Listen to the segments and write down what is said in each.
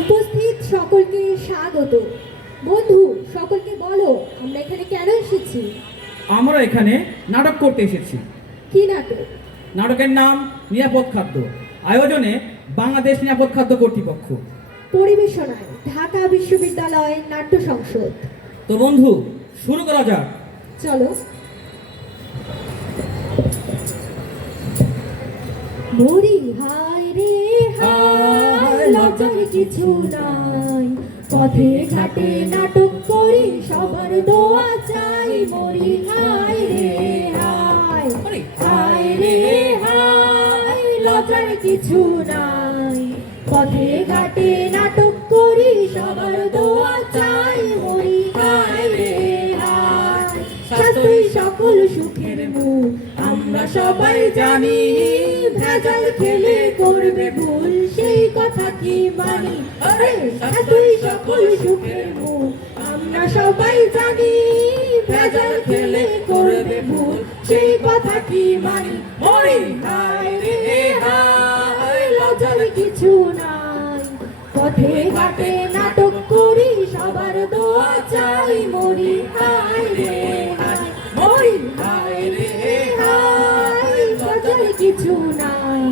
উপস্থিত সকলকে স্বাগত। বন্ধু, সকলকে বলো আমরা এখানে কেন এসেছি। আমরা এখানে নাটক করতে এসেছি। কি নাটক? নাটকের নাম নিরাপদ খাদ্য, আয়োজনে বাংলাদেশ নিরাপদ খাদ্য কর্তৃপক্ষ, পরিবেশনায় ঢাকা বিশ্ববিদ্যালয় নাট্য সংসদ। তো বন্ধু, শুরু করা যাক। চলো। মরি হায় রে হায়, লজ্জার কিছু নাই, পথে ঘাটে নাটক করি সবার দোয়া চাই। মরি হায় রে হায়, হায় রে হায়, লজ্জার কিছু নাই, পথে ঘাটে নাটক করি সবার দোয়া চাই। মরি হায় রে হায়, স্বাস্থ্যই সকল সুখের মূল আমরা সবাই জানি, ভেজাল খেলে করবে ভুল সেই কথা কি মানি। আরে স্বাস্থ্যই সকল সুখের মূল আমরা সবাই জানি, ভেজাল খেলে করবে ভুল সেই কথা কি মানি। মরি হায় রে হায়, লজ্জার কিছু নাই, পথে ঘাটে নাটক করি সবার দোয়া চাই। মরি হায় রে হায়, মরি হায় রে হায়, লজ্জার কিছু নাই,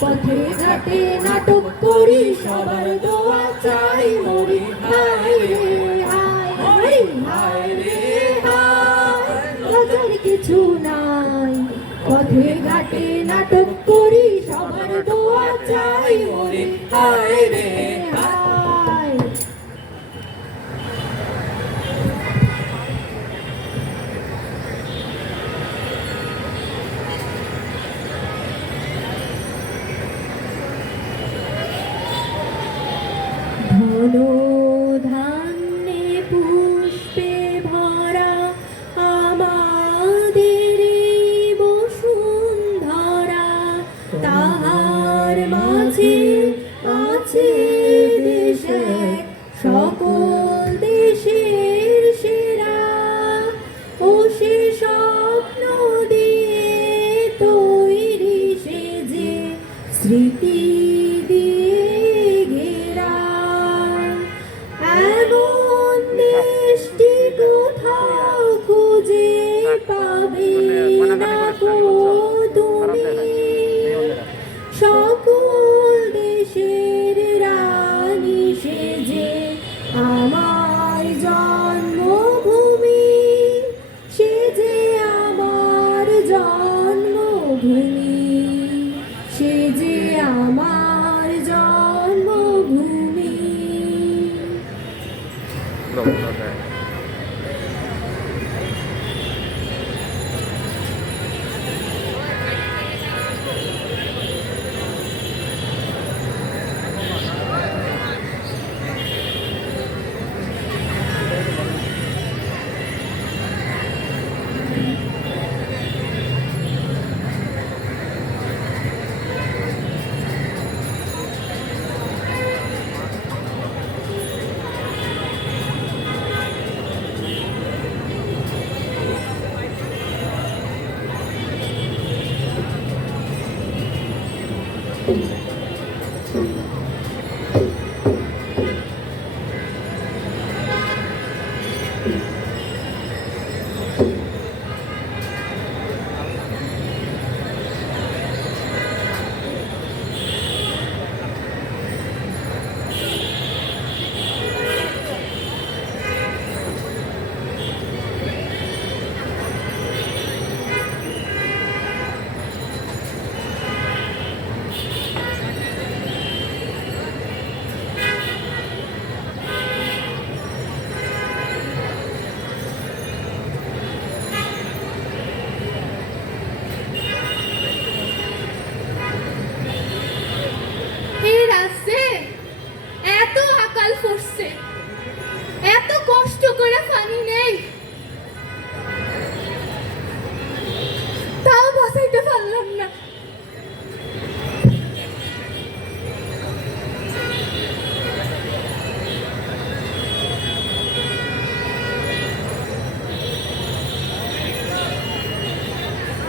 পথে ঘাটে নাটক করি সবার দোয়া চাই। মরি হায় রে হায়, মরি হায় রে হায়, লজ্জার কিছু নাই, পথে ঘাটে নাটক করি সবার দোয়া চাই। মরি হায় রে হায়। ধন ধান্যে পুষ্পে ভরা আমাদের এই বসুন্ধরা, তাহার মাঝে আছে দেশ এক, সকল দেশের সেরা। ও সে স্বপ্ন দিয়ে তৈরি সে যে স্মৃতি দিয়ে ঘেরা, এমন দেশটি কোথাও খুঁজে পাবে না গো তুমি। সকল দেশের রানী সে যে আমার জন্মভূমি, সে যে আমার জন্মভূমি, সে যে আমার জন্মভূমি। এত আকাল পড়ছে, এত কষ্ট করে পানি নেই, তাও বাঁচাইতে পারলাম না।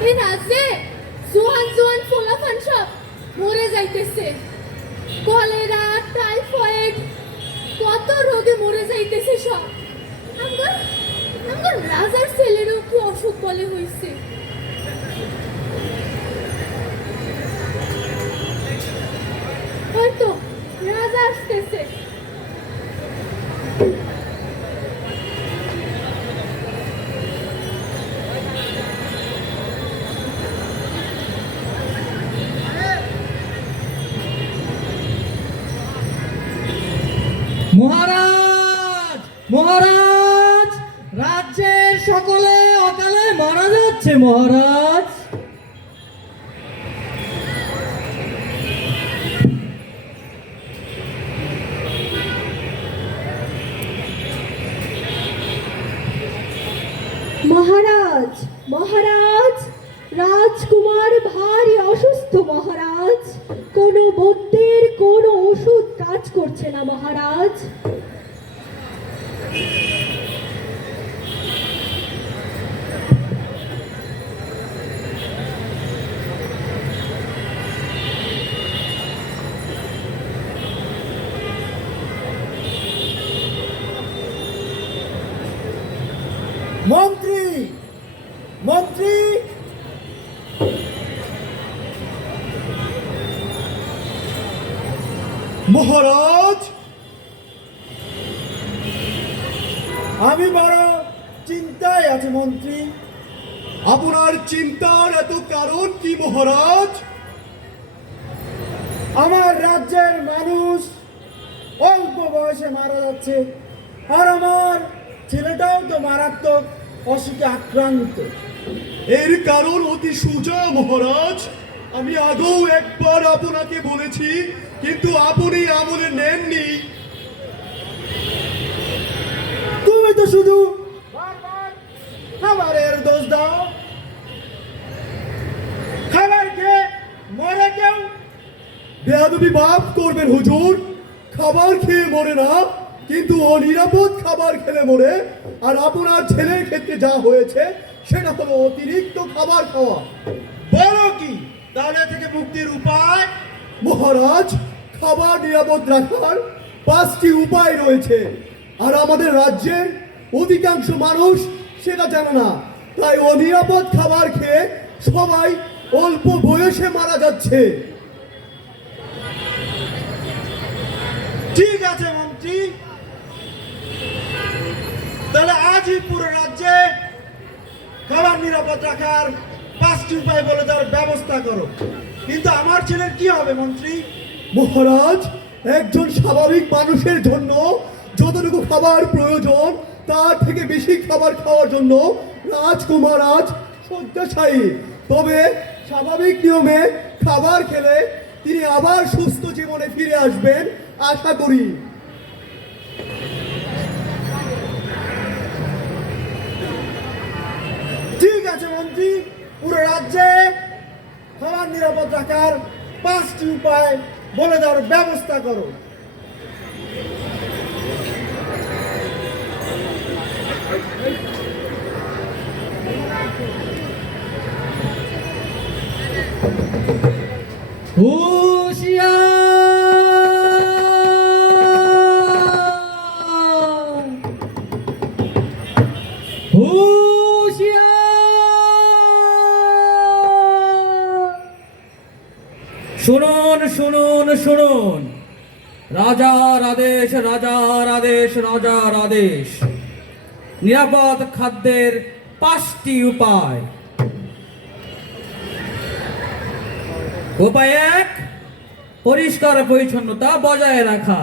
এই রাজ্যে জোয়ান জোয়ান ফোলাফান সব মরে যাইতেছে, কলেরা, টাইফয়েড, যাইতেছে সব। আমার আমার রাজার ছেলেরও কি অসুখ বলে হইছে। হয়তো রাজা আসতেছে। মহারাজ, মহারাজ, রাজ্যের সকলে অকালে মারা যাচ্ছে মহারাজ। মহারাজ, মহারাজ, রাজকুমার ভারী অসুস্থ মহারাজ। কোনো বৈদ্যের কোনো ওষুধ কাজ করছে না মহারাজ। মন্ত্রী, মন্ত্রী, মহারাজ, আমি বড় চিন্তায় আছি মন্ত্রী। আপনার চিন্তার এত কারণ কি মহারাজ? আমার রাজ্যের মানুষ অল্প বয়সে মারা যাচ্ছে, আর আমার ছেলেটাও তো মারাত্মক অসুখে আক্রান্ত। এর কারণ অতি সোজা মহারাজ। আমি আগেও একবার আপনাকে বলেছি, কিন্তু আপনি আমলে নেননি। তুমি তো শুধু বারবার খাবারের দোষ দাও। খাবার খেয়ে মরে কেউ? বেয়াদবি মাফ করবেন হুজুর, খাবার খেয়ে মরে না, কিন্তু অনিরাপদ খাবার খেলে মরে। আর আপনার ছেলের ক্ষেত্রে যা হয়েছে সেটা হলো অতিরিক্ত খাবার খাওয়া। বলো কি তাহলে এ থেকে মুক্তির উপায়? মহারাজ, খাবার নিরাপদ রাখার 5টি উপায় রয়েছে, আর আমাদের রাজ্যের অধিকাংশ মানুষ সেটা জানে না। তাই অনিরাপদ খাবার খেয়ে সবাই অল্প বয়সে মারা যাচ্ছে। ঠিক আছে মন্ত্রী, তাহলে আজই পুরো রাজ্যে খাবার নিরাপদ রাখার 5টি উপায় বলে দেওয়ার ব্যবস্থা করো। কিন্তু আমার ছেলের কি হবে মন্ত্রী? মহারাজ, একজন স্বাভাবিক মানুষের জন্য যতটুকু খাবার প্রয়োজন তার থেকে বেশি খাবার খাওয়ার জন্য রাজকুমার আজ শয্যাশায়ী। তবে স্বাভাবিক নিয়মে খাবার খেলে তিনি আবার সুস্থ জীবনে ফিরে আসবেন আশা করি। ঠিক আছে মন্ত্রী, পুরো রাজ্যে খাবার নিরাপদ রাখার 5টি উপায় বলে দেওয়ার ব্যবস্থা করো। হুঁশিয়ার, হুঁশিয়ার। শুনুন, শুনুন, শুনুন। রাজার আদেশ, রাজার আদেশ, রাজার আদেশ। নিরাপদ খাদ্যের 5টি উপায়। উপায় 1, পরিষ্কার পরিচ্ছন্নতা বজায় রাখা।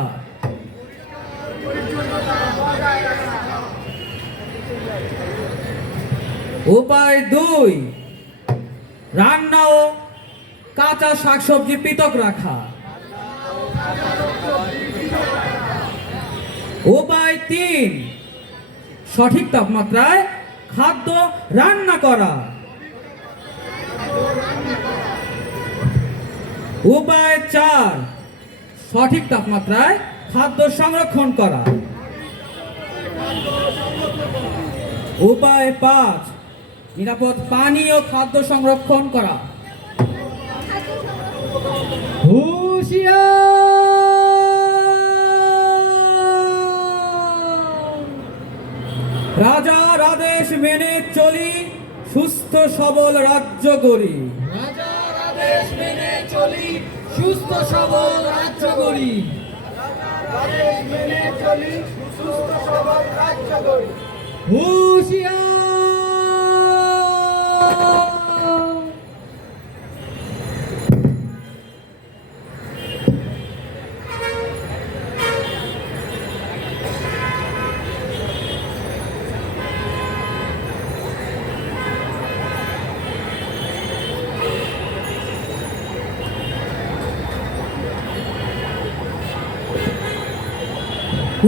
উপায় 2, রান্না ও কাঁচা শাকসবজি পৃথক রাখা। উপায় 3, সঠিক তাপমাত্রায় খাদ্য রান্না করা। উপায় 4, সঠিক তাপমাত্রায় খাদ্য সংরক্ষণ করা। উপায় 5, নিরাপদ পানি ও খাদ্য সংরক্ষণ করা। হুঁশিয়ার। সবল রাজ্য গড়ি। রাজার আদেশ মেনে চলি, সুস্থ সবল রাজ্য গড়ি। হুঁশিয়ার!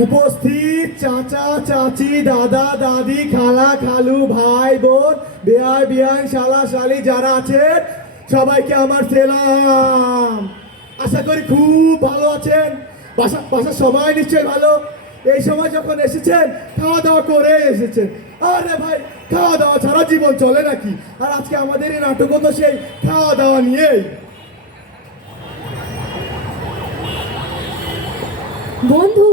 উপস্থিত চাচা চাচি দাদা দাদি খালা খালু ভাই বোন বেয়াই বিয়ান শালা শালি যারা আছেন সবাইকে আমার সেলাম। আশা করি খুব ভালো আছেন। বাসা সবাই নিশ্চয়ই ভালো। এই সময় যখন এসেছেন খাওয়া দাওয়া করে এসেছেন। আরে ভাই, খাওয়া দাওয়া ছাড়া জীবন চলে নাকি? আর আজকে আমাদের এই নাটকও তো সেই খাওয়া দাওয়া নিয়েই। বন্ধু,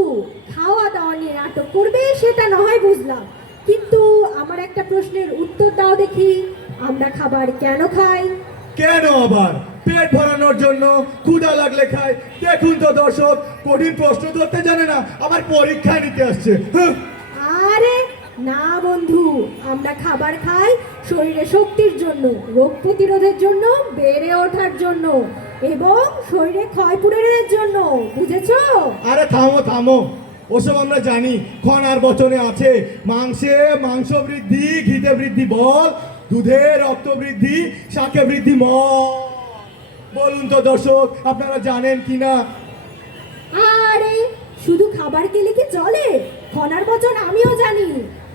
খাওয়া দাওয়া নিয়ে নাটক করবে সেটা না হয় বুঝলাম, কিন্তু আমার একটা প্রশ্নের উত্তর দাও দেখি। আমরা খাবার কেন খাই? কেন আবার? পেট ভরানোর জন্য, ক্ষুধা লাগলে খায়। দেখুন তো দর্শক, কঠিন প্রশ্ন ধরতে জানে না, আবার পরীক্ষা নিতে আসছে। হুঁ। আরে না বন্ধু, আমরা খাবার খাই শরীরে শক্তির জন্য, রোগ প্রতিরোধের জন্য, বেড়ে ওঠার জন্য এবং শরীরে ক্ষয় পূরণের জন্য, বুঝেছো? আরে থামো থামো, ওসব আমরা জানি। খনার বচনে আছে, মাংসে মাংস বৃদ্ধি, ঘিতে বৃদ্ধি বল, দুধে রক্ত বৃদ্ধি, শাকে বৃদ্ধি মল। বলুন তো দর্শক, আপনারা জানেন কিনা? আরে শুধু খাবার খেলে কি চলে? খনার বচন আমিও জানি।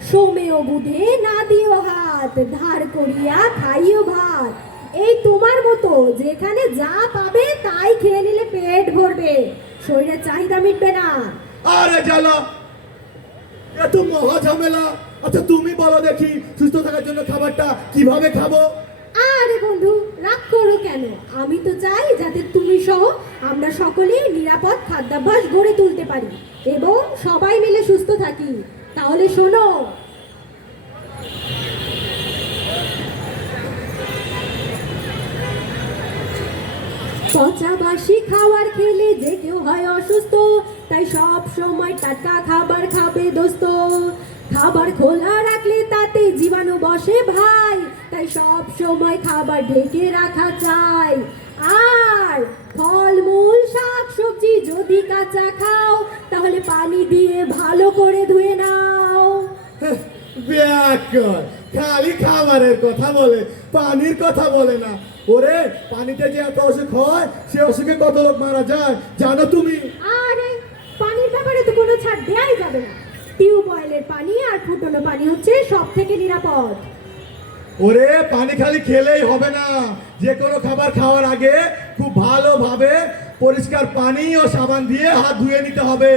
সোমেও বুধে না দিও হাত, ধার করিয়া খাইও ভাত। এই তোমার মতো যেখানে যা পাবে তাই খেয়ে নিলে পেট ভরবে, শরীরের চাহিদা মিটবে না। আরে জ্বালা, এত মহা ঝামেলা। আচ্ছা তুমি বলো দেখি, সুস্থ থাকার জন্য খাবারটা কিভাবে খাবো? আরে বন্ধু, রাগ করো কেন? আমি তো চাই যাতে তুমি সহ আমরা সকলেই নিরাপদ খাদ্যাভ্যাস গড়ে তুলতে পারি এবং সবাই মিলে সুস্থ থাকি। তাহলে শোনো, পচা বাসি খাবার খেলে যে কেউ হয় অসুস্থ, তাই সব সময় টাটকা খাবার খাবে দোস্ত। খাবার খোলা রাখলে তাতে জীবাণু বসে ভাই, তাই সব সময় খাবার ঢেকে রাখা চাই। আর ফলমূল শাক সবজি যদি কাঁচা খাও, তাহলে পানি দিয়ে ভালো করে ধুয়ে নাও। ব্যাকর, খালি খাবারের কথা বলে, পানির কথা বলে না। ওরে, পানিতে যে এত অসুখ হয়, সে অসুখে কত লোক মারা যায় জানো তুমি? আরে পানির ব্যাপারে তো কোনো ছাড় দেওয়াই যাবে না। টিউবওয়েলের পানি আর ফুটানো পানি হচ্ছে সব থেকে নিরাপদ। ওরে, পানি খালি খেলেই হবে না, যে কোনো খাবার খাওয়ার আগে খুব ভালোভাবে পরিষ্কার পানি ও সাবান দিয়ে হাত ধুয়ে নিতে হবে।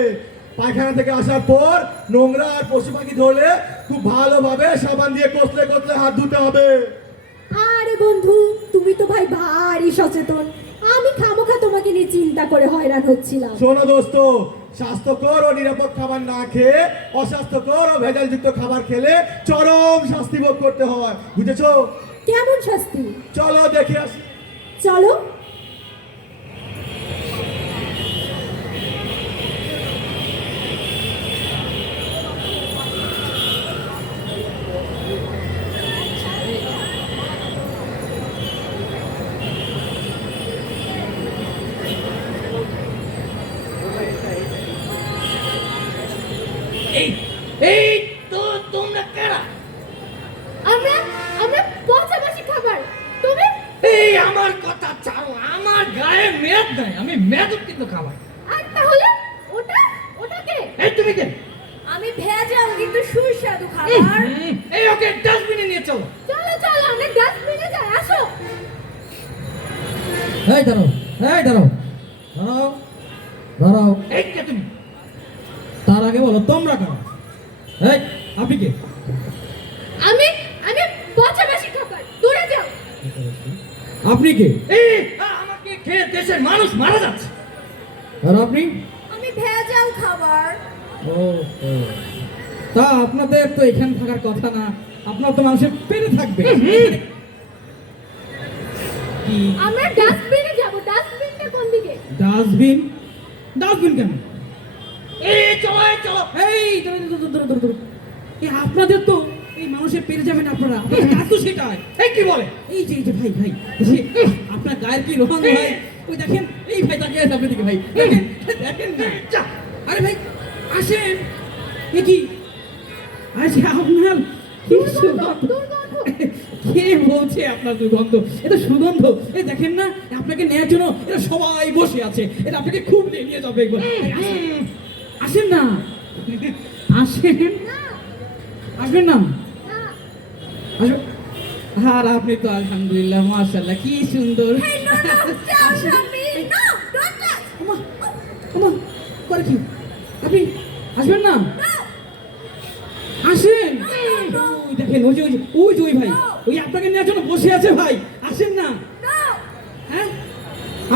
পায়খানা থেকে আসার পর নোংরা আর পশু পাখি ধরলে খুব ভালোভাবে সাবান দিয়ে কষলে কষলে হাত ধুতে হবে। আরে বন্ধু, তুমি তো ভাই ভারী সচেতন। আমি খামোখা তোমাকে নিয়ে চিন্তা করে হয়রান হচ্ছিলাম। শোনো দোস্ত, স্বাস্থ্যকর ও নিরাপদ খাবার না খেয়ে অস্বাস্থ্যকর ও ভেজালযুক্ত খাবার খেলে চরম শাস্তি ভোগ করতে হয়, বুঝেছো? কেমন শাস্তি? চলো দেখে আসি। চলো। এই এই তো তোমরা কারা? আমরা আমরা পচা বাসি খাবার, তুমি? এই আমার কথা ছাড়ো, আমার গায়ে মেদ নাই, আমি মেদ কিন্তু খাবার। আর তাহলে ওটা ওটাকে? এই তুমি কে? আমি ভেজাল কিন্তু সুস্বাদু খাবার। এই ওকে ডাস্টবিনে নিয়ে চলো। চলো চলো, আমরা ডাস্টবিনে যাই, আসো। এই দাঁড়াও, এই দাঁড়াও, দাঁড়াও, দাঁড়াও। এই কে তুমি? তার আগে বলো তোমরা কারা? এই, আপনি কে? আমি আমি পচা বাসি খাবার, দূরে যাও। আপনি কে? এই আমাকে খেয়ে দেশের মানুষ মারা যাচ্ছে। আর আপনি? আমি ভেজাল খাবার। ও ও। তা আপনাদের তো এখানে থাকার কথা না, আপনার তো মানুষের পেটে থাকবে। কি আমরা ডাস্টবিনে যাব। ডাস্টবিনটা কোন দিকে? ডাস্টবিন? ডাস্টবিন কেন? এই চলো এই চলো, এই ধরো ধরো ধরো ধরো ধরো। এই আপনাদের তো এই মানুষের পেরে যাবেন আপনারা, আপনাদের কাজ তো সেটাই। এই কি বলে, এই যে ভাই ভাই, এই যে, আপনার গায়ের কি রং ভাই, ওই দেখেন, এই ভাই তাকিয়ে আছে আপনার দিকে ভাই, দেখেন দেখেন না। আরে ভাই আসেন, এ কি আচ্ছা আপনার কি সুগন্ধ, কে বলছে আপনার দুর্গন্ধ? এটা সুগন্ধ, এই দেখেন না, আপনাকে নেওয়ার জন্য এটা সবাই বসে আছে, এটা আপনাকে খুব নিয়ে যাবে একবার। এই আসেন, আসেন না, আসেন, আসবেন না, আসবেন। আর আপনি তো আলহামদুলিল্লাহ মাশাআল্লাহ কি সুন্দর। ওমা, ওমা, করে কি? আপনি আসবেন না, আসেন। ওই দেখেন, ওই যে ওই যে ওই ভাই, ওই আপনাকে নেওয়ার জন্য বসে আছে ভাই, আসেন না। হ্যাঁ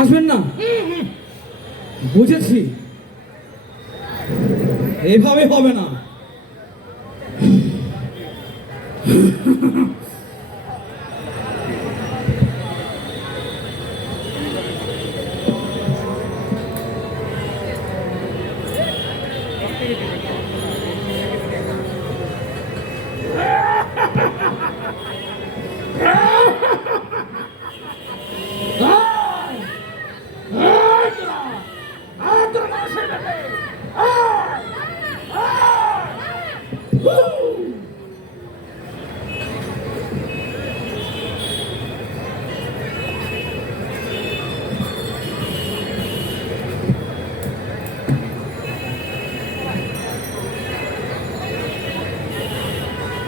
আসবেন না, বুঝেছি, এভাবে হবে না।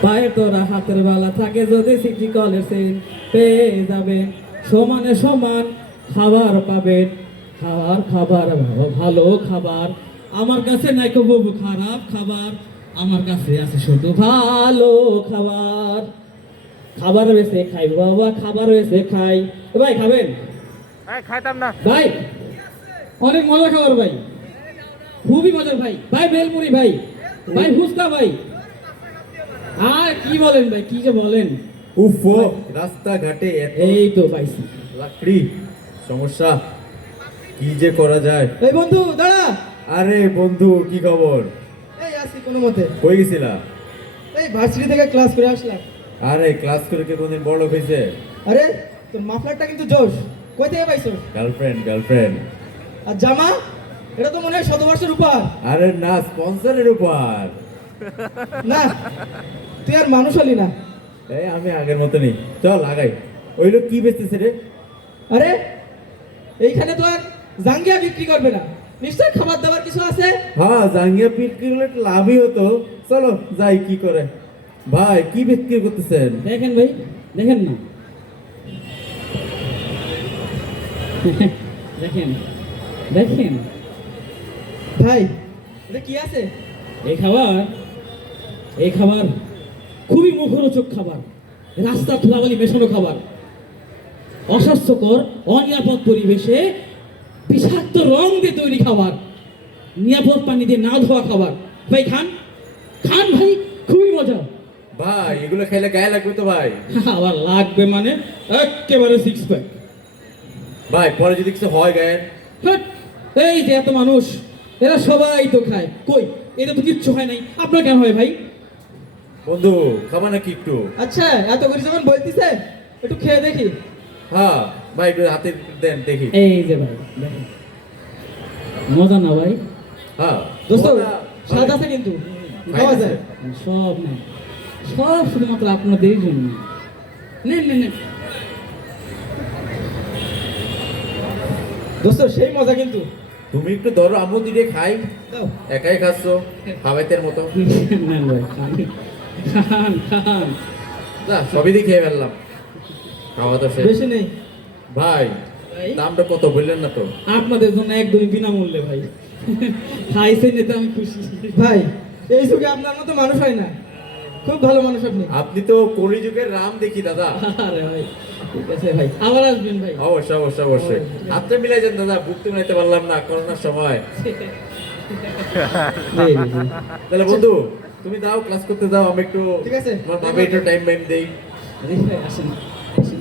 পায়ের তোরা হাতের বেলা থাকে যদি সিটি কলের সেন পেয়ে যাবেন, সমানে সমান খাবার পাবেন। খাবার খাবার বাবা ভালো খাবার, আমার কাছে নাই কো বাবু খারাপ খাবার, আমার কাছে আছে শুধু ভালো খাবার। খাবার বেছে খাই বাবা, খাবার বেছে খাই। এ ভাই খাবেন? খাইতাম না ভাই অনেক মজা খাবার ভাই, খুবই মজার ভাই। ভাই বেলমুড়ি ভাই, ভাই ফুচকা ভাই। আর কি বলেন ভাই, কি যে বলেন। উফ, রাস্তাঘাটে এত এই তো পাইছি। লাকড়ি, সমস্যা কি যে করা যায়। এই বন্ধু দাঁড়া। আরে বন্ধু কি খবর? এই আসি কোনো মতে। কই গেছিলা? এই ভার্সিটি থেকে ক্লাস করে আসলাম। আরে ক্লাস করে কি কোনদিন বড় লোক হয়েছে? আরে তোর মাফলারটা কিন্তু জোশ, কই থেকে পাইছো? Girlfriend girlfriend. আর জামা, এটা তো মনে হয় শতবর্ষের উপর। আরে না, স্পন্সরের উপর। না তুই আর মানুষ হলি না। এই আমি আগের মতনই, চল আগাই। ওই লোক কি বেচতেছে রে? আরে এইখানে তো আর জাঙ্গিয়া বিক্রি করবে না, নিশ্চয় খাবার দাবার কিছু আছে। হ্যাঁ, জাঙ্গিয়া বিক্রি করলে একটু লাভই হতো। চলো যাই, কি করে। ভাই কি বিক্রি করতেছেন? দেখেন ভাই, দেখেন না, দেখেন দেখেন ভাই, এটা কি আছে? এই খাবার খুবই মুখরোচক খাবার, রাস্তা ধুলাবালি মেশানো খাবার, অস্বাস্থ্যকর অনিরাপদ পরিবেশে বিষাক্ত রং দিয়ে তৈরি খাবার, নিরাপদ পানি দিয়ে না ধোয়া খাবার। ভাই খান, খান ভাই, খুবই মজা। ভাই এগুলো খাইলে গায়ে লাগবে তো ভাই। আবার লাগবে মানে একেবারে সিক্স প্যাক। ভাই পরে যদি কিছু হয় গায়ের? এই যে এত মানুষ, এরা সবাই তো খায়, কই এটা তো কিচ্ছু হয় নাই, আপনার কেন হয় ভাই? বন্ধু খাবা নাকি একটু? আচ্ছা এত করে যখন বলতিছে একটু খেয়ে দেখি। হ্যাঁ ভাই একটু হাতে দেন দেখি। এই যে ভাই দেখেন, মজা না ভাই? হ্যাঁ দোস্ত মজা, স্বাদ ভাই। আছে কিন্তু, খাইতেছে। খাওয়া যায় সব না, সব শুধুমাত্র আপনাদেরই জন্য। নেন নেন নেন দোস্ত, সেই মজা কিন্তু। তুমি একটু ধরো, আমু দিলে খাই। দাও। একাই খাচ্ছ খাবাইতের মতো। নেন ভাই, খান খান খান। না সবই দিয়ে খেয়ে ফেললাম, খাওয়া তো শেষ। বেশি নেই ভাই ভাই, দামটা কত বললেন না তো? আপনাদের জন্য একদমই বিনামূল্যে ভাই, খাইছেন এতে আমি খুশি ভাই। এই যুগে আপনার মতো মানুষ হয় না, খুব ভালো মানুষ আপনি। আপনি তো কলিযুগের রাম দেখি দাদা। আরে ভাই ঠিক আছে ভাই, আবার আসবেন ভাই। অবশ্যই অবশ্যই অবশ্যই, হাতটা মিলাই যান দাদা, বুকতে মিলাইতে পারলাম না করোনার সময়। তাহলে বন্ধু তুমি দাও, ক্লাস করতে দাও, আমি একটু ঠিক আছে। আমার মামা একটু টাইম দেই। আরে ভাই আসেন, আসেন।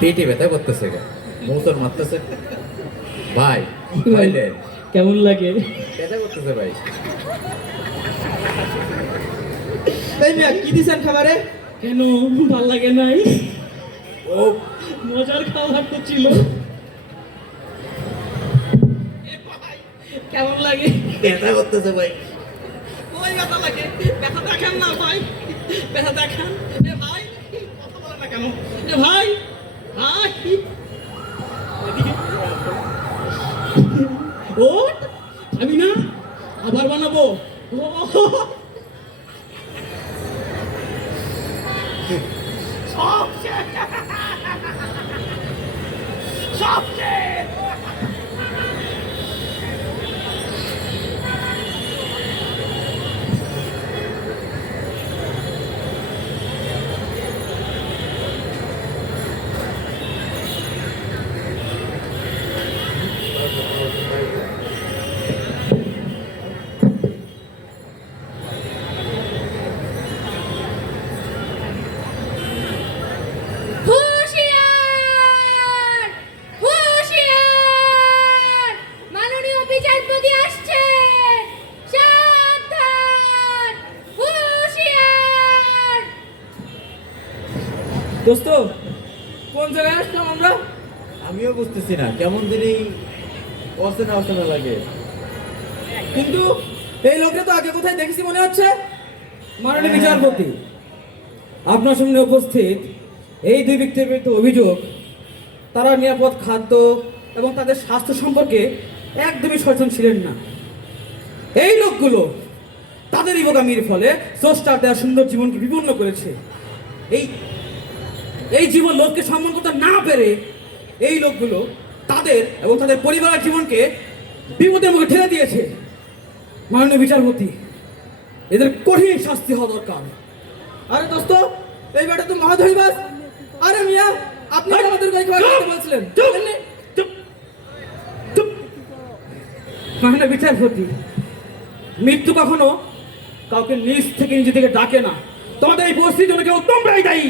পেটে ব্যথা করতেছে গা, মোচর মারতেছে। ভাই কি খাইলেন? কেমন লাগে? ব্যথা করতেছে ভাই। এই মিয়া কি দিছেন খাবারে? কেন ভাল লাগে নাই? ও মজার খাবার তো ছিল। কেমন লাগে? ব্যথা করতেছে ভাই। ওই ব্যথা লাগে, ব্যথা দেখান না ভাই, ব্যথা দেখান। এ ভাই কথা বলে না কেন? এ ভাই ভাই এদিকে। ওঠ, আমি না আবার বানাবো। ও সব শেষ, সব শেষ। হুঁশিয়ার! হুঁশিয়ার! মাননীয় বিচারপতি আসছেন! সাবধান! হুঁশিয়ার! দোস্ত কোন জায়গায় আসলাম আমরা? আমিও বুঝতেছি না, কেমন দিনই অচেনা অচেনা লাগে। কিন্তু এই লোকটা তো আগে কোথায় দেখেছি মনে হচ্ছে। মাননীয় বিচারপতি, আপনার সামনে উপস্থিত এই দুই ব্যক্তির বিরুদ্ধে অভিযোগ, তারা নিরাপদ খাদ্য এবং তাদের স্বাস্থ্য সম্পর্কে একদমই সচেতন ছিলেন না। এই লোকগুলো তাদেরই বোকামির ফলে স্রষ্টার দেওয়া সুন্দর জীবনকে বিপন্ন করেছে। এই এই জীবন লোককে সম্মান করতে না পেরে এই লোকগুলো তাদের এবং তাদের পরিবারের জীবনকে বিপদের মুখে ঠেলে দিয়েছে। মাননীয় বিচারপতি, এদের কঠিন শাস্তি হওয়া দরকার। আরে দোস্ত, এই ব্যাটা তো মহাধনীবাস। আরে মিয়া, আপনি কি আমাদের গায়ে খাবার খেতে বলছিলেন? মাননীয় বিচারপতি, মৃত্যু কখনো কাউকে নিজ থেকে নিজে থেকে ডাকে না। তোমাদের এই পরিস্থিতির জন্য কেউ তোমরাই দায়ী।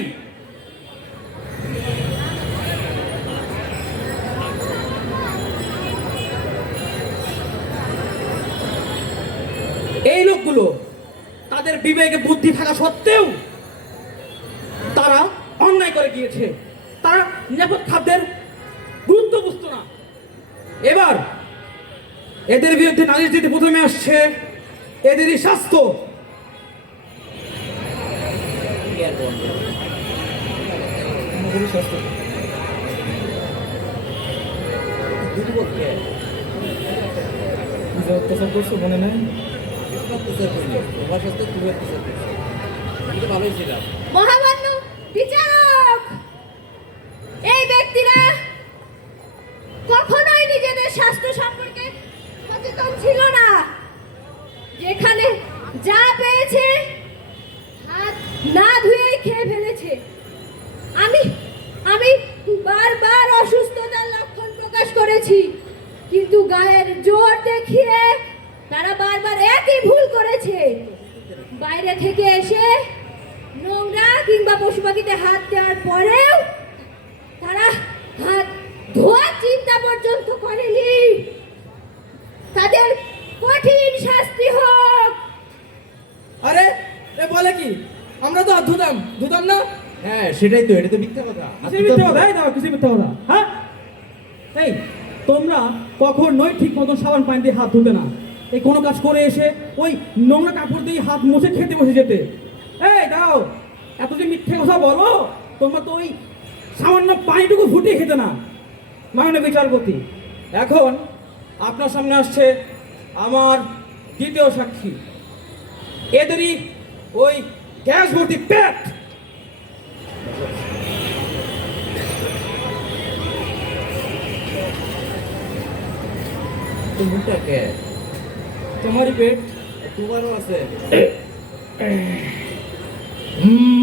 এই লোকগুলো তাদের বিবেকে বুদ্ধি থাকা সত্ত্বেও তারা অন্যায় করে গিয়েছে। তারা নিরাপদ খাদ্যের গুরুত্ব বুঝতো না। এবার এদের বিরুদ্ধে নালিশ দিতে প্রথমে আসছে এদেরই স্বাস্থ্য। অত্যাচার করছো মনে নেই? তোমার সাথে তুমি অত্যাচার করছো, আমি তো ভালোই ছিলাম। মহামান্য বিচারক, এই ব্যক্তিরা কখনোই নিজেদের স্বাস্থ্য সম্পর্কে সচেতন ছিল না। যেখানে যা পেয়েছে হাত না ধুয়েই খেয়ে ফেলেছে। আমি আমি বারবার অসুস্থতার লক্ষণ প্রকাশ করেছি, কিন্তু গায়ের জোর দেখিয়ে তারা বারবার একই ভুল করেছে। বাইরে থেকে এসে নোংরা কিংবা পশু পাখিতে হাত দেওয়ার পরেও তারা হাত ধোয়ার চিন্তা পর্যন্ত করেনি। তাদের কঠিন শাস্তি হোক। আরে এ বলে কি, আমরা তো ধুতাম ধুতাম না? হ্যাঁ সেটাই তো, এটা তো মিথ্যা কথা। কিসের মিথ্যা কথা? এই দাও, কিসের মিথ্যা কথা? হ্যাঁ, এই তোমরা কখনোই ঠিক মতন সাবান পানি দিয়ে হাত ধুতে না। এই কোনো কাজ করে এসে ওই নোংরা কাপড় দিয়ে হাত মুছে খেতে বসে যেতে। এই দাও, এত যে মিথ্যে কথা বলো, তোমরা তো ওই সামান্য পানিটুকু ফুটিয়ে খেতে না। মাননীয় বিচারপতি, এখন আপনার সামনে আসছে আমার দ্বিতীয় সাক্ষী। এদেরই ওই গ্যাস ভর্তি পেট। মুখটা কে? তোমারই পেট। তোমারও আছে।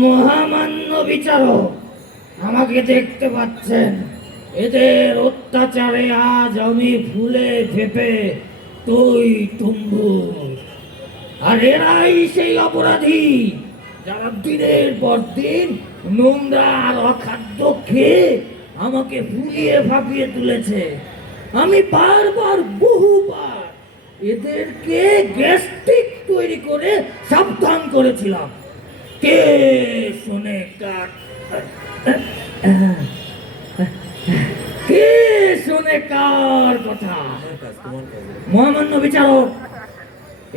মহামান্য বিচারক, আমাকে দেখতে পাচ্ছেন? এদের অত্যাচারে আজ আমি ফুলে ফেপে তুই তুম্বুর। আর এরাই সেই অপরাধী যারা দিনের পর দিন নোংরা আর অখাদ্য খেয়ে আমাকে ফুলিয়ে ভাপিয়ে তুলেছে। আমি বারবার বহুবার এদেরকে গ্যাস্ট্রিক তৈরি করে সাবধান করেছিলাম। কে শোনে কার কে শোনে কার কথা? মহামান্য বিচারক,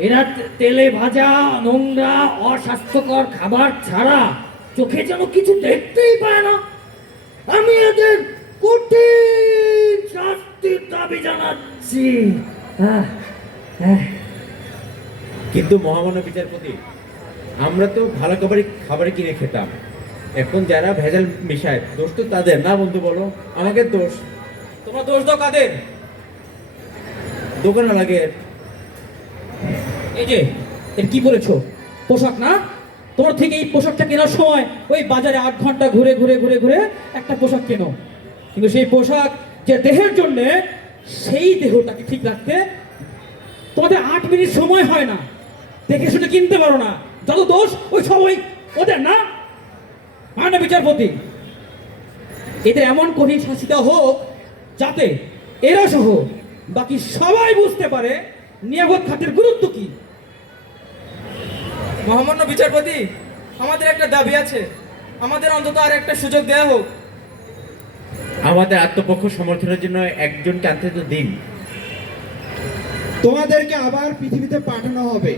এরা তেলে ভাজা, নোংরা, অস্বাস্থ্যকর খাবার ছাড়া চোখে যেন কিছু দেখতেই পায় না। আমি এদের কঠিন শাস্তির দাবি জানাচ্ছি। কিন্তু মহামান্য বিচারপতি, আমরা তো ভালো খাবারই কিনে খেতাম। এখন যারা ভেজাল মিশায়, দোষ তো তাদের না বন্ধু, বলো আমাকে দোষ? তোমরা দোষ দাও কাদের? দোকানওয়ালাকে। এই যে এর কি বলেছো? পোশাক না? তোমার থেকে এই পোশাকটা কেনার সময় ওই বাজারে 8 ঘন্টা ঘুরে ঘুরে ঘুরে ঘুরে একটা পোশাক কেনো, কিন্তু সেই পোশাক যে দেহের জন্য, সেই দেহটাকে ঠিক রাখতে তোমাদের 8 মিনিট সময় হয় না। দেখে শুনে কিনতে পারো না। যত দোষ ওই সবাই ওদের না? মাননীয় বিচারপতি, এদের এমন কঠিন শাস্তি দেওয়া হোক যাতে এরা সহ বাকি সবাই বুঝতে পারে নিরাপদ খাতের গুরুত্ব কি। মহামান্য বিচারপতি, আমাদের একটা দাবি আছে, আমাদের অন্তত আর একটা সুযোগ দেওয়া হোক। আমাদের আত্মপক্ষ সমর্থনের জন্য একজনকে আনতে তো দিন। তোমাদেরকে আবার পৃথিবীতে পাঠানো হবে।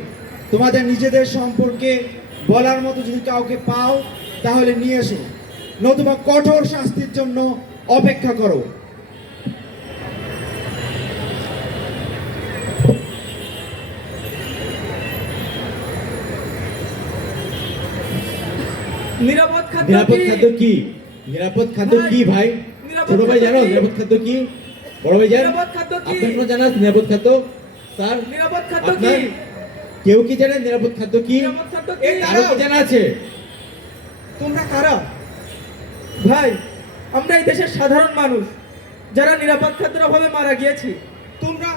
তোমাদের নিজেদের সম্পর্কে বলার মতো যদি কাউকে পাও তাহলে নিয়ে এসো, নতুবা কঠোর শাস্তির জন্য অপেক্ষা করো। নিরাপদ খাদ্য নিরাপদ কি? খাদ্য কি? নিরাপদ খাদ্য কি ভাই? নিরাপদ ছোট ভাই খাদ্য জানো কি? নিরাপদ খাদ্য কি? বড় ভাই জানেন? নিরাপদ খাদ্য কি? আপনারা জানেন নিরাপদ খাদ্য? স্যার, নিরাপদ খাদ্য কি? আপনার কেউ কি জানেন নিরাপদ খাদ্য কি? নিরাপদ খাদ্য কি? কারো কি জানা আছে? তোমরা কারা? ভাই, আমরা এই দেশের সাধারণ মানুষ যারা নিরাপদ খাদ্যের অভাবে মারা গিয়েছি। তোমরা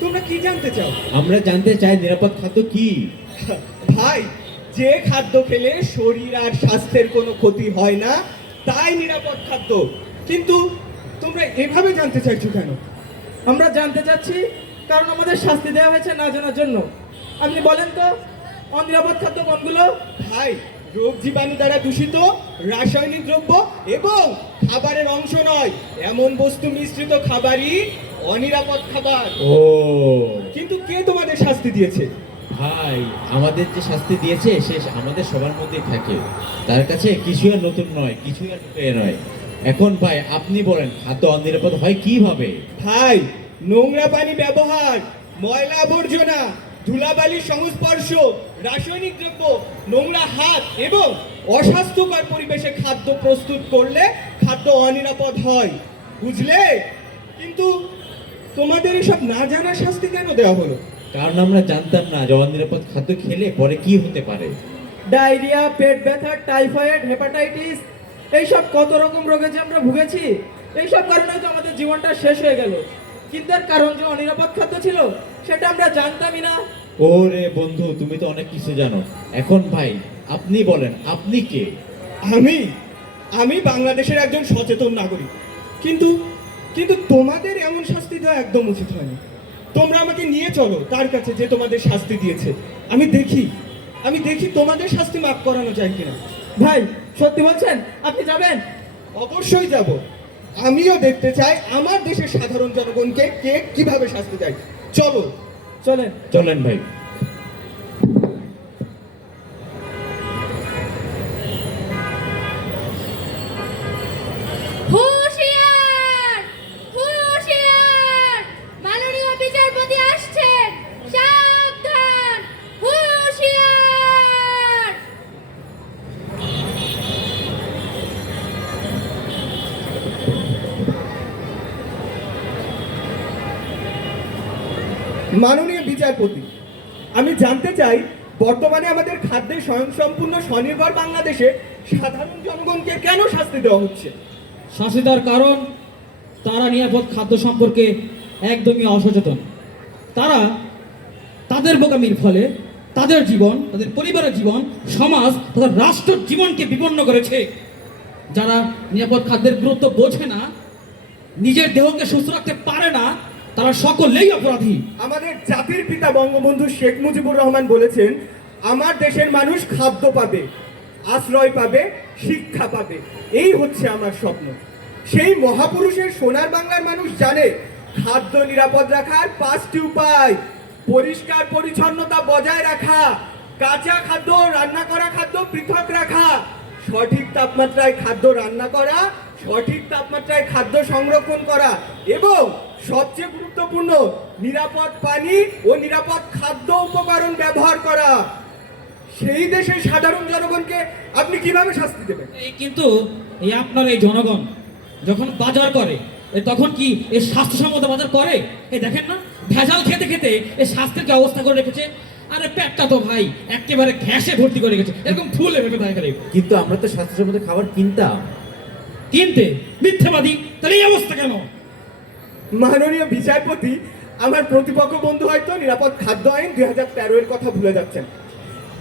তোমরা কি জানতে চাও? আমরা জানতে চাই নিরাপদ খাদ্য কি? ভাই, যে খাদ্য খেলে শরীর আর স্বাস্থ্যের কোনো ক্ষতি হয় না তাই নিরাপদ খাদ্য। কিন্তু তোমরা এভাবে জানতে চাইছো কেন? আমরা জানতে চাচ্ছি কারণ আমাদের শাস্তি দেওয়া হয়েছে না জানার জন্য। আপনি বলেন তো, অনিরাপদ খাদ্য কোনগুলো? ভাই, রোগ জীবাণু দ্বারা দূষিত রাসায়নিক দ্রব্য এবং খাবারের অংশ নয় এমন বস্তু মিশ্রিত খাবারই অনিরাপদ খাবার। ও কিন্তু কে তোমাদের শাস্তি দিয়েছে? ভাই, আমাদের যে শাস্তি দিয়েছে সে আমাদের সবার মধ্যেই থাকে। তার কাছে কিছুই আর নতুন নয়, কিছুই আর নতুন নয়। এখন ভাই আপনি বলেন, খাদ্য অনিরাপদ হয় কিভাবে? ভাই, নোংরা পানি ব্যবহার, ময়লা আবর্জনা, ধুলাবালির সংস্পর্শ, রাসায়নিক দ্রব্য, নোংরা হাত এবং অস্বাস্থ্যকর পরিবেশে খাদ্য প্রস্তুত করলে খাদ্য অনিরাপদ হয়, বুঝলে? কিন্তু তোমাদের এসব না জানার শাস্তি কেন দেওয়া হলো? কারণ আমরা জানতাম না যে অনিরাপদ খাদ্য খেলে পরে কি হতে পারে। ডায়রিয়া, পেট ব্যথা, টাইফয়েড, হেপাটাইটিস, এইসব কত রকম রোগে যে আমরা ভুগেছি। এইসব কারণে তো আমাদের জীবনটা শেষ হয়ে গেল। কিন্তু এর কারণ যে অনিরাপদ খাদ্য ছিল সেটা আমরা জানতামই না। ওরে বন্ধু, তুমি তো অনেক কিছু জানো। এখন ভাই আপনি বলেন, আপনি কে? আমি বাংলাদেশের একজন সচেতন নাগরিক। কিন্তু কিন্তু তোমাদের এমন শাস্তি দেওয়া একদম উচিত হয়নি। তোমরা আমাকে নিয়ে চলো তার কাছে যে তোমাদের শাস্তি দিয়েছে। আমি দেখি তোমাদের শাস্তি মাফ করানো যায় কিনা। ভাই, সত্যি বলছেন? আপনি যাবেন? অবশ্যই যাব। আমিও দেখতে চাই আমার দেশের সাধারণ জনগণকে কে কিভাবে শাস্তি দেয়। চলো। চলেন। চলেন ভাই। হুঁশিয়ার! হুঁশিয়ার! মাননীয় বিচারপতি আসছেন, সাবধান! হুঁশিয়ার! মাননীয় বিচারপতি, আমি জানতে চাই বর্তমানে আমাদের খাদ্যে স্বয়ংসম্পূর্ণ স্বনির্ভর বাংলাদেশে সাধারণ জনগণকে কেন শাস্তি দেওয়া হচ্ছে? শাস্তি দেওয়ার কারণ তারা নিরাপদ খাদ্য সম্পর্কে একদমই অসচেতন। তারা তাদের বোকামির ফলে তাদের জীবন, তাদের পরিবারের জীবন, সমাজ তথা রাষ্ট্রের জীবনকে বিপন্ন করেছে। যারা নিরাপদ খাদ্যের গুরুত্ব বোঝে না, নিজের দেহকে সুস্থ রাখতে পারে না, তারা সকলেই অপরাধী। আমাদের জাতির পিতা বঙ্গবন্ধু শেখ মুজিবুর রহমান বলেছেন, আমার দেশের মানুষ খাদ্য পাবে, আশ্রয় পাবে, শিক্ষা পাবে, এই হচ্ছে আমার স্বপ্ন। সেই মহাপুরুষের সোনার বাংলার মানুষ জানে খাদ্য নিরাপদ রাখার 5টি উপায়: পরিষ্কার পরিচ্ছন্নতা বজায় রাখা, কাঁচা খাদ্য রান্না করা খাদ্য পৃথক রাখা, সঠিক তাপমাত্রায় খাদ্য রান্না করা, সঠিক তাপমাত্রায় খাদ্য সংরক্ষণ করা এবং সবচেয়ে গুরুত্বপূর্ণ নিরাপদ পানি ও নিরাপদ খাদ্য উপকরণ ব্যবহার করা। সেই দেশের সাধারণ জনগণকে আপনি কিভাবে শাস্তি দেবেন? কিন্তু এই আপনার এই জনগণ যখন বাজার করে তখন কি এই স্বাস্থ্যসম্মত বাজার করে? এই দেখেন না, ভেজাল খেতে খেতে এই স্বাস্থ্যের কি অবস্থা করে রেখেছে। আরে পেটটা তো ভাই একেবারে ঘ্যাসে ভর্তি করে রেখেছে, এরকম ফুলে ভেবে থাকে। কিন্তু আমরা তো স্বাস্থ্যসম্মত খাবার কিনতাম। কিনতে মিথ্যাবাদী, তাহলে এই অবস্থা কেন? মাননীয় বিচারপতি, আমার প্রতিপক্ষ বন্ধু হয়তো নিরাপদ খাদ্য আইন 2013 এর কথা ভুলে যাচ্ছেন।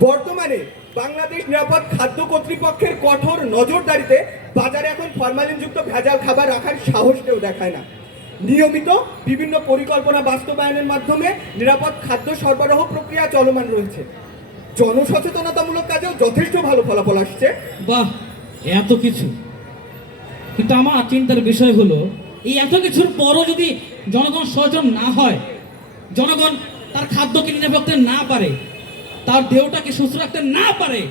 বর্তমানে বাংলাদেশ নিরাপদ খাদ্য কর্তৃপক্ষের কঠোর নজরদারিতে বাজারে এখন ফরমালিনযুক্ত ভেজাল খাবার রাখার সাহস কেউ দেখায় না। নিয়মিত বিভিন্ন পরিকল্পনা বাস্তবায়নের মাধ্যমে নিরাপদ খাদ্য সরবরাহ প্রক্রিয়া চলমান রয়েছে। জনসচেতনতামূলক কাজেও যথেষ্ট ভালো ফলাফল আসছে। বাহ, এত কিছু! কিন্তু আমার চিন্তার বিষয় হলো, এই এত কিছুর পরও যদি জনগণ সচেতন না হয়, জনগণ তার খাদ্যকে নিরাপদ রাখতে না পারে, তার দেহটাকে সুস্থ রাখতে না পারে,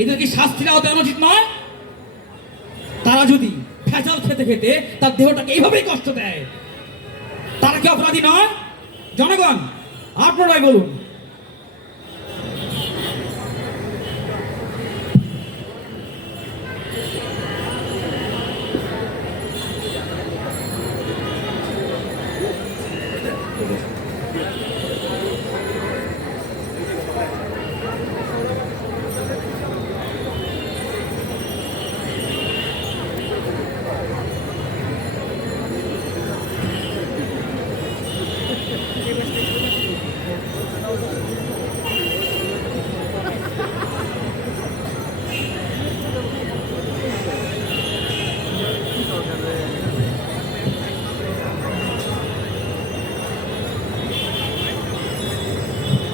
এদের কি শাস্তির আওতায় আনা উচিত নয়? তারা যদি ভেজাল খেতে খেতে তার দেহটাকে এইভাবেই কষ্ট দেয়, তারা কি অপরাধী নয়? জনগণ, আপনারাই বলুন।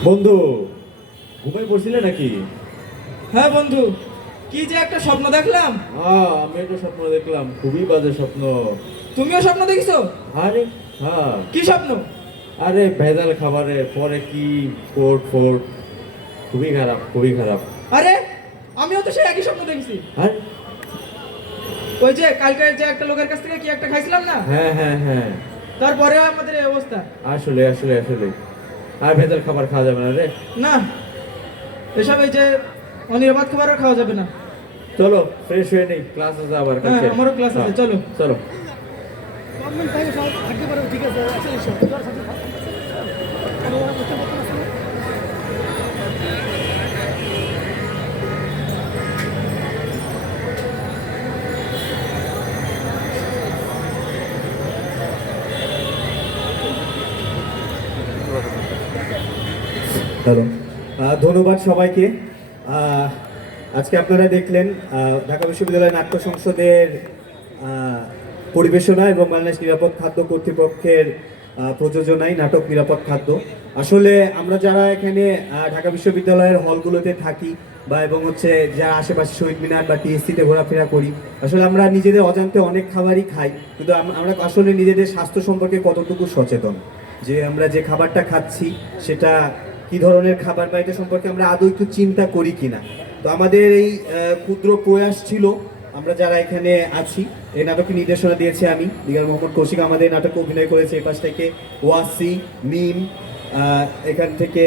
বন্ধু, ঘুমাই পড়ছিলে নাকি? হ্যাঁ বন্ধু, কি যে একটা স্বপ্ন দেখলাম। আমি একটা স্বপ্ন দেখলাম, খুবই বাজে স্বপ্ন। তুমিও স্বপ্ন দেখছো? আরে হ্যাঁ। কি স্বপ্ন? আরে ভেজাল খাবারের পরে কি ফোর্ট, খুবই খারাপ, খুবই খারাপ। আরে আমিও তো সেই একই স্বপ্ন দেখছি। আর ওই যে কালকে যে একটা লোকের কাছ থেকে কি একটা খাইছিলাম না, হ্যাঁ হ্যাঁ হ্যাঁ, তারপরেও আমাদের এই অবস্থা। আসলে আসলে আসলে আর ভেজাল খাবার খাওয়া যাবে না রে। না, এসব এই যে অনিরাপদ খাবারও খাওয়া যাবে না। চলো ফ্রেশ হয়ে নেই, ক্লাস আছে আবার কালকে। হ্যাঁ, আমারও ক্লাস আছে, চলো চলো। হ্যালো, ধন্যবাদ সবাইকে। আজকে আপনারা দেখলেন ঢাকা বিশ্ববিদ্যালয় নাট্য সংসদের পরিবেশনা এবং বাংলাদেশ নিরাপদ খাদ্য কর্তৃপক্ষের প্রযোজনায় নাটক নিরাপদ খাদ্য। আসলে আমরা যারা এখানে ঢাকা বিশ্ববিদ্যালয়ের হলগুলোতে থাকি বা এবং হচ্ছে যারা আশেপাশে শহীদ মিনার বা টিএসসিতে ঘোরাফেরা করি, আসলে আমরা নিজেদের অজান্তে অনেক খাবারই খাই, কিন্তু আমরা আসলে নিজেদের স্বাস্থ্য সম্পর্কে কতটুকু সচেতন, যে আমরা যে খাবারটা খাচ্ছি সেটা কি ধরনের খাবার বা এটা সম্পর্কে আমরা আদৌ একটু চিন্তা করি কিনা। তো আমাদের এই ক্ষুদ্র প্রয়াস ছিল, আমরা যারা এখানে আছি, এই নাটকে নির্দেশনা দিয়েছে আমি, দিগার মোহাম্মদ কৌশিক আমাদের নাটকে অভিনয় করেছে, এই পাশ থেকে ওয়াসি, মিম, এখান থেকে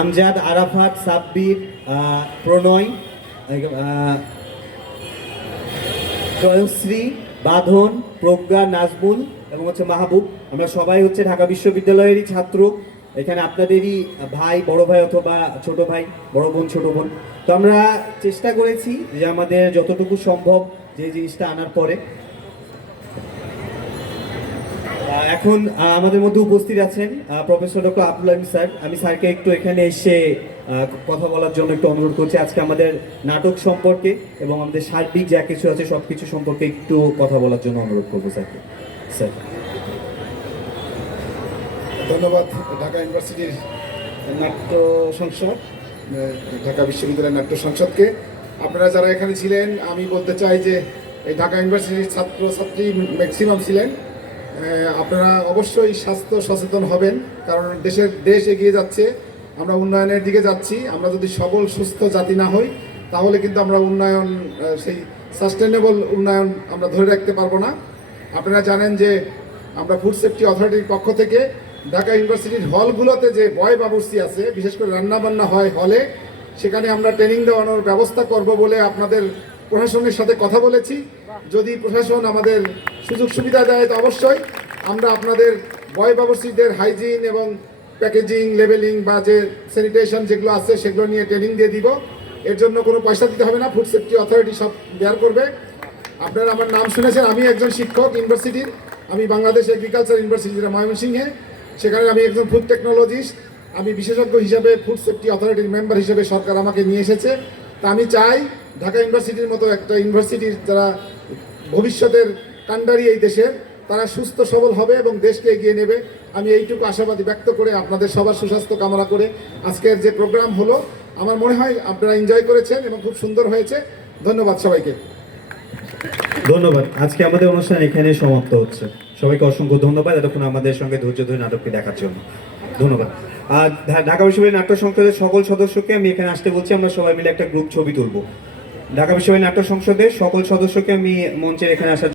আমজাদ, আরাফাত, সাব্বির, প্রণয়, জয়শ্রী, বাঁধন, প্রজ্ঞা, নাজমুল এবং হচ্ছে মাহবুব। আমরা সবাই হচ্ছে ঢাকা বিশ্ববিদ্যালয়েরই ছাত্র, এখানে আপনাদেরই ভাই, বড় ভাই অথবা ছোট ভাই, বড় বোন, ছোট বোন। তো আমরা চেষ্টা করেছি যে আমাদের যতটুকু সম্ভব যে জিনিসটা আনার পরে এখন আমাদের মধ্যে উপস্থিত আছেন professor doctor Abdul Alim sir. আমি স্যারকে একটু এখানে এসে কথা বলার জন্য একটু অনুরোধ করছি আজকে আমাদের নাটক সম্পর্কে এবং আমাদের সার্বিক যা কিছু আছে সব কিছু সম্পর্কে একটু কথা বলার জন্য অনুরোধ করবো স্যারকে। স্যার। ধন্যবাদ ঢাকা ইউনিভার্সিটির নাট্য সংসদ, ঢাকা বিশ্ববিদ্যালয়ের নাট্য সংসদকে। আপনারা যারা এখানে ছিলেন, আমি বলতে চাই যে এই ঢাকা ইউনিভার্সিটির ছাত্রছাত্রী ম্যাক্সিমাম ছিলেন। আপনারা অবশ্যই স্বাস্থ্য সচেতন হবেন, কারণ দেশ এগিয়ে যাচ্ছে, আমরা উন্নয়নের দিকে যাচ্ছি। আমরা যদি সবল সুস্থ জাতি না হই তাহলে কিন্তু আমরা উন্নয়ন, সেই সাস্টেনেবল উন্নয়ন আমরা ধরে রাখতে পারবো না। আপনারা জানেন যে আমরা ফুড সেফটি অথরিটির পক্ষ থেকে ঢাকা ইউনিভার্সিটির হলগুলোতে যে বয় বাবুর্চি আছে, বিশেষ করে রান্নাবান্না হয় হলে, সেখানে আমরা ট্রেনিং দেওয়ানোর ব্যবস্থা করব বলে আপনাদের প্রশাসনের সাথে কথা বলেছি। যদি প্রশাসন আমাদের সুযোগ সুবিধা দেয় তো অবশ্যই আমরা আপনাদের বয় বাবুর্চিদের হাইজিন এবং প্যাকেজিং, লেবেলিং বা যে স্যানিটেশন যেগুলো আছে সেগুলো নিয়ে ট্রেনিং দিয়ে দিব। এর জন্য কোনো পয়সা দিতে হবে না, ফুড সেফটি অথরিটি সব বেয়ার করবে। আপনারা আমার নাম শুনেছেন, আমি একজন শিক্ষক ইউনিভার্সিটির। আমি বাংলাদেশ এগ্রিকালচার ইউনিভার্সিটি, যেটা ময়মনসিংহে, সেখানে আমি একজন ফুড টেকনোলজিস্ট। আমি বিশেষজ্ঞ হিসাবে ফুড সেফটি অথরিটির মেম্বার হিসেবে সরকার আমাকে নিয়ে এসেছে। তা আমি চাই ঢাকা ইউনিভার্সিটির মতো একটা ইউনিভার্সিটির যারা ভবিষ্যতের কাণ্ডারি এই দেশের, তারা সুস্থ সবল হবে এবং দেশকে এগিয়ে নেবে। আমি এইটুকু আশাবাদী ব্যক্ত করে আপনাদের সবার সুস্বাস্থ্য কামনা করে আজকের যে প্রোগ্রাম হলো, আমার মনে হয় আপনারা এনজয় করেছেন এবং খুব সুন্দর হয়েছে। ধন্যবাদ সবাইকে। ধন্যবাদ। আজকে আমাদের অনুষ্ঠান এখানে সমাপ্ত হচ্ছে। সবাইকে অসংখ্য ধন্যবাদ এতক্ষণ আমাদের সঙ্গে ধৈর্য ধরে নাটকটি দেখার জন্য। ধন্যবাদ। আর ঢাকা বিশ্ববিদ্যালয় নাট্য সংসদের সকল সদস্যকে আমি এখানে আসতে বলছি, আমরা সবাই মিলে একটা গ্রুপ ছবি তুলব। ঢাকা বিশ্ববিদ্যালয় নাট্য সংসদের সকল সদস্যকে আমি মঞ্চের এখানে আসার